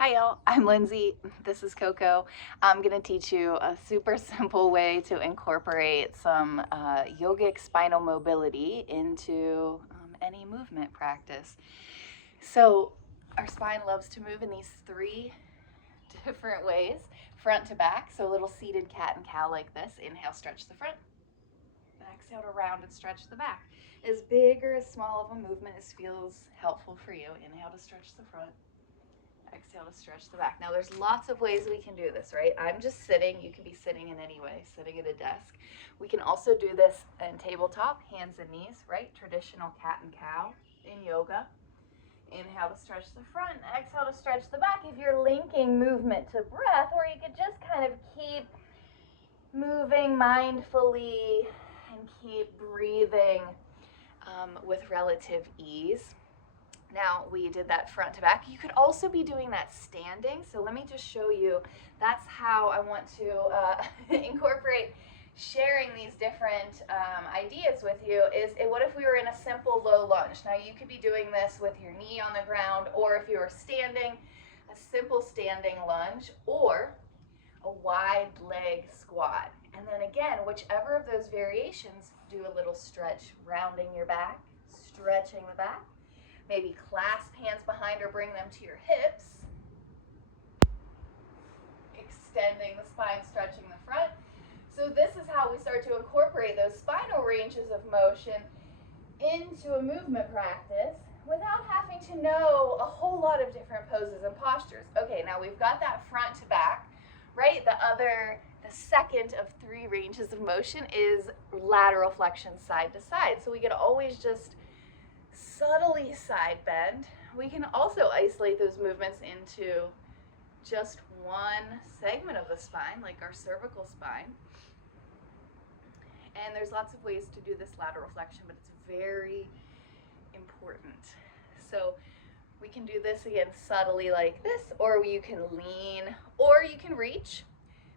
Hi y'all, I'm Lindsay. This is Coco. I'm going to teach you a super simple way to incorporate some yogic spinal mobility into any movement practice. So our spine loves to move in these three different ways, front to back. So a little seated cat and cow like this. Inhale, stretch the front. Exhale to round and stretch the back. As big or as small of a movement as feels helpful for you. Inhale to stretch the front. Exhale to stretch the back. Now there's lots of ways we can do this, right? I'm just sitting. You can be sitting in any way, sitting at a desk. We can also do this in tabletop, hands and knees, right? Traditional cat and cow in yoga. Inhale to stretch the front, exhale to stretch the back. If you're linking movement to breath, or you could just kind of keep moving mindfully and keep breathing with relative ease. Now we did that front to back. You could also be doing that standing. So let me just show you. That's how I want to incorporate sharing these different ideas with you. What if we were in a simple low lunge? Now you could be doing this with your knee on the ground, or if you were standing, a simple standing lunge, or a wide leg squat. And then again, whichever of those variations, do a little stretch, rounding your back, stretching the back. Maybe clasp hands behind or bring them to your hips. Extending the spine, stretching the front. So this is how we start to incorporate those spinal ranges of motion into a movement practice without having to know a whole lot of different poses and postures. Okay, now we've got that front to back, right? The second of three ranges of motion is lateral flexion side to side. So we could always just subtly side bend. We can also isolate those movements into just one segment of the spine, like our cervical spine. And there's lots of ways to do this lateral flexion, but it's very important. So we can do this again subtly like this, or you can lean, or you can reach,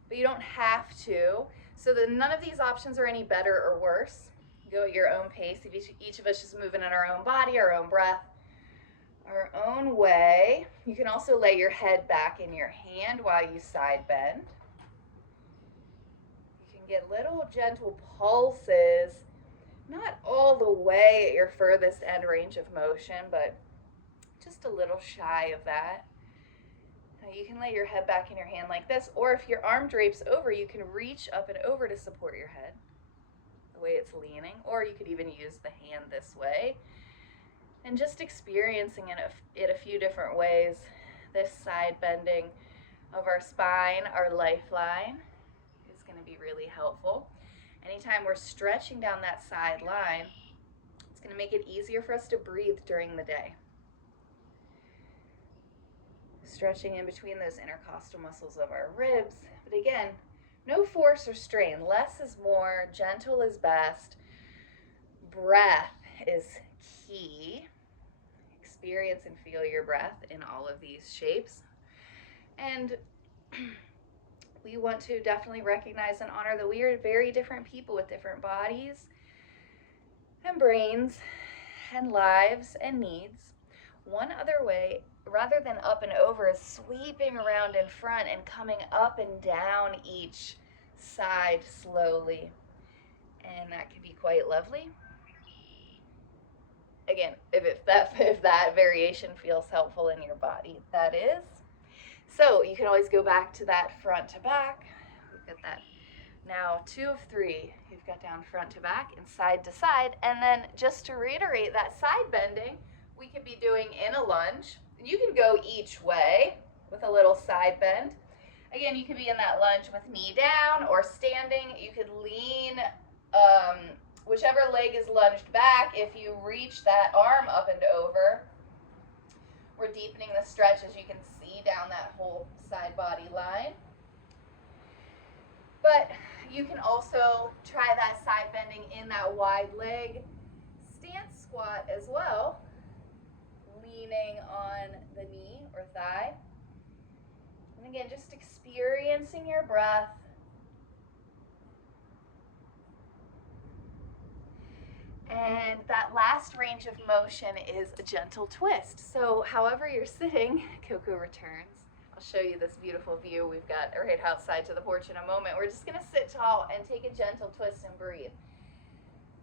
but you don't have to. So none of these options are any better or worse. Go at your own pace. Each of us is moving in our own body, our own breath, our own way. You can also lay your head back in your hand while you side bend. You can get little gentle pulses, not all the way at your furthest end range of motion, but just a little shy of that. Now you can lay your head back in your hand like this, or if your arm drapes over, you can reach up and over to support your head way it's leaning, or you could even use the hand this way, and just experiencing it a few different ways. This side bending of our spine, our lifeline, is going to be really helpful. Anytime we're stretching down that side line, it's going to make it easier for us to breathe during the day. Stretching in between those intercostal muscles of our ribs, but again, no force or strain. Less is more. Gentle is best. Breath is key. Experience and feel your breath in all of these shapes. And we want to definitely recognize and honor that we are very different people with different bodies and brains and lives and needs. One other way, rather than up and over, is sweeping around in front and coming up and down each side slowly. And that can be quite lovely. Again, if that variation feels helpful in your body, that is. So you can always go back to that front to back. We've got that now 2 of 3. You've got down front to back and side to side. And then just to reiterate that side bending, we could be doing in a lunge. You can go each way with a little side bend. Again, you could be in that lunge with knee down or standing. You could lean, whichever leg is lunged back. If you reach that arm up and over, we're deepening the stretch, as you can see, down that whole side body line. But you can also try that side bending in that wide leg stance squat as well, leaning on the knee or thigh. And again, just experiencing your breath. And that last range of motion is a gentle twist. So however you're sitting, Coco returns. I'll show you this beautiful view we've got right outside to the porch in a moment. We're just gonna sit tall and take a gentle twist and breathe.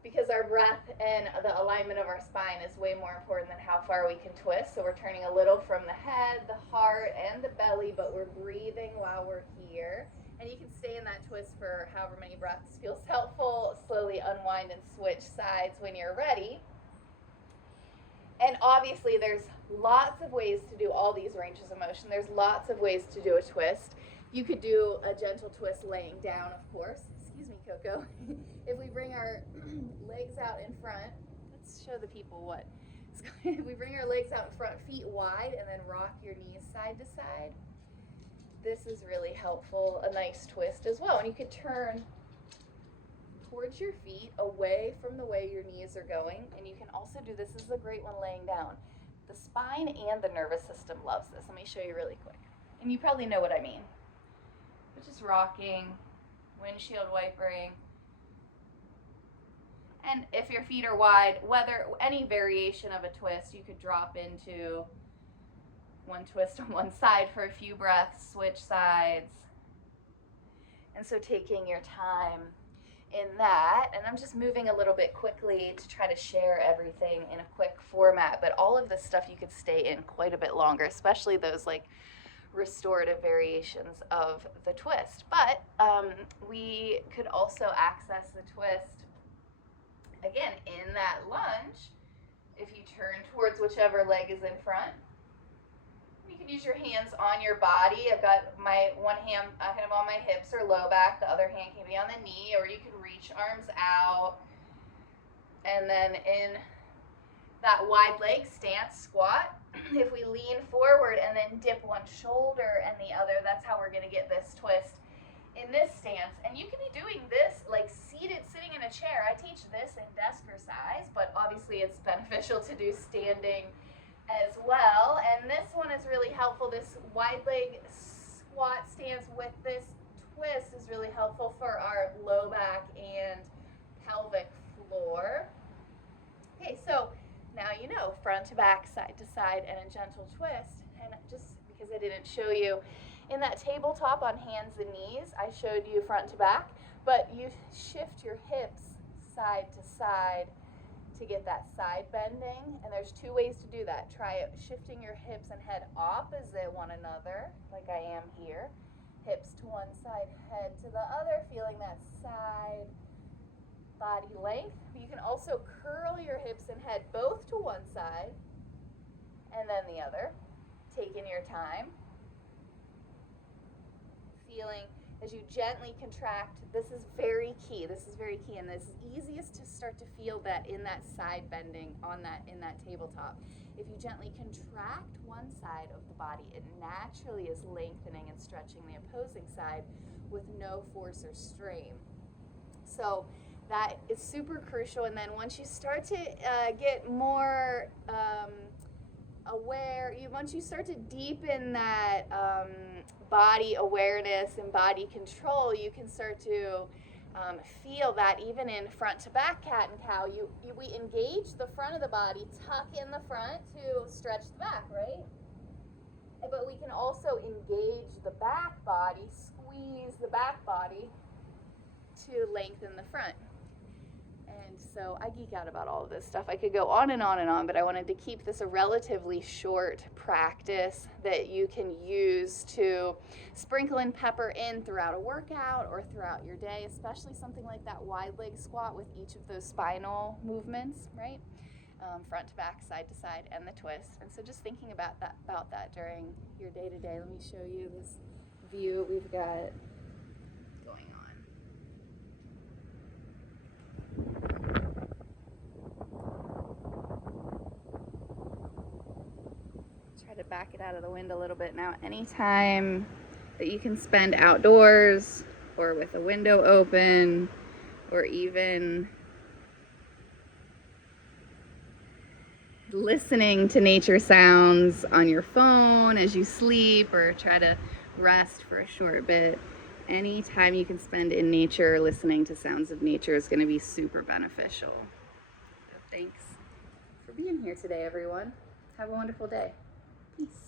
Because our breath and the alignment of our spine is way more important than how far we can twist. So we're turning a little from the head, the heart, and the belly, but we're breathing while we're here. And you can stay in that twist for however many breaths feels helpful. Slowly unwind and switch sides when you're ready. And obviously there's lots of ways to do all these ranges of motion. There's lots of ways to do a twist. You could do a gentle twist laying down, of course. Excuse me, Coco. If we bring our legs out in front, let's show the people what. If we bring our legs out in front, feet wide, and then rock your knees side to side. This is really helpful, a nice twist as well. And you could turn towards your feet, away from the way your knees are going. And you can also do this, is a great one laying down. The spine and the nervous system loves this. Let me show you really quick. And you probably know what I mean. But just rocking, windshield wipering. And if your feet are wide, whether any variation of a twist, you could drop into one twist on one side for a few breaths, switch sides. And so taking your time in that, and I'm just moving a little bit quickly to try to share everything in a quick format, but all of this stuff you could stay in quite a bit longer, especially those like restorative variations of the twist. But we could also access the twist again in that lunge. If you turn towards whichever leg is in front, you can use your hands on your body. I've got my one hand kind of on my hips or low back, the other hand can be on the knee, or you can reach arms out. And then in that wide leg stance squat, if we lean forward and then dip one shoulder and the other, that's how we're going to get this twist in this stance. And you can be doing this like seated, sitting in a chair. I teach this in desk exercise, but obviously it's beneficial to do standing as well. And this one is really helpful. This wide leg squat stance with this twist is really helpful for our low back and pelvic floor. Okay, so now you know, front to back, side to side, and a gentle twist. And just because I didn't show you in that tabletop on hands and knees, I showed you front to back, but you shift your hips side to side to get that side bending. And there's two ways to do that. Try it shifting your hips and head opposite one another, like I am here. Hips to one side, head to the other, feeling that side body length. You can also curl your hips and head both to one side and then the other, taking your time. Feeling as you gently contract. This is very key. This is very key, and this is easiest to start to feel that in that side bending on that in that tabletop. If you gently contract one side of the body, it naturally is lengthening and stretching the opposing side with no force or strain. So that is super crucial. And then once you start to get more aware, once you start to deepen that body awareness and body control, you can start to feel that even in front to back cat and cow, we engage the front of the body, tuck in the front to stretch the back, right? But we can also engage the back body, squeeze the back body to lengthen the front. And so I geek out about all of this stuff. I could go on and on and on, but I wanted to keep this a relatively short practice that you can use to sprinkle and pepper in throughout a workout or throughout your day, especially something like that wide leg squat with each of those spinal movements, right? Front to back, side to side, and the twist. And so just thinking about that during your day-to-day. Let me show you this view we've got going on. Try to back it out of the wind a little bit now. Anytime that you can spend outdoors or with a window open or even listening to nature sounds on your phone as you sleep or try to rest for a short bit, any time you can spend in nature listening to sounds of nature is going to be super beneficial. So thanks for being here today, everyone. Have a wonderful day. Peace.